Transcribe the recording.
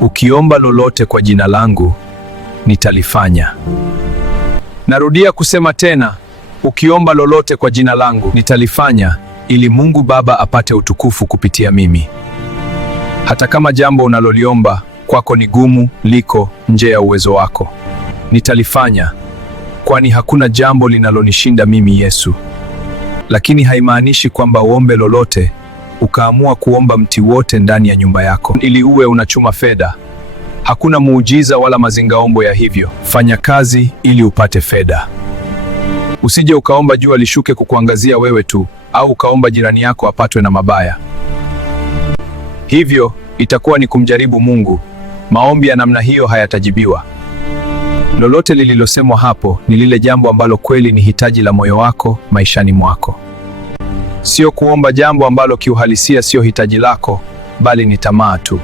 Ukiomba lolote kwa jina langu, nitalifanya. Narudia kusema tena, ukiomba lolote kwa jina langu, nitalifanya, ili Mungu Baba apate utukufu kupitia mimi. Hata kama jambo unaloliomba kwako ni gumu, liko nje ya uwezo wako, nitalifanya, kwani hakuna jambo linalonishinda mimi Yesu. Lakini haimaanishi kwamba uombe lolote ukaamua kuomba mti wote ndani ya nyumba yako ili uwe unachuma fedha. Hakuna muujiza wala mazingaombo ya hivyo. Fanya kazi ili upate fedha. Usije ukaomba jua lishuke kukuangazia wewe tu, au ukaomba jirani yako apatwe na mabaya. Hivyo itakuwa ni kumjaribu Mungu. Maombi ya namna hiyo hayatajibiwa. Lolote lililosemwa hapo ni lile jambo ambalo kweli ni hitaji la moyo wako maishani mwako. Sio kuomba jambo ambalo kiuhalisia sio hitaji lako, bali ni tamaa tu.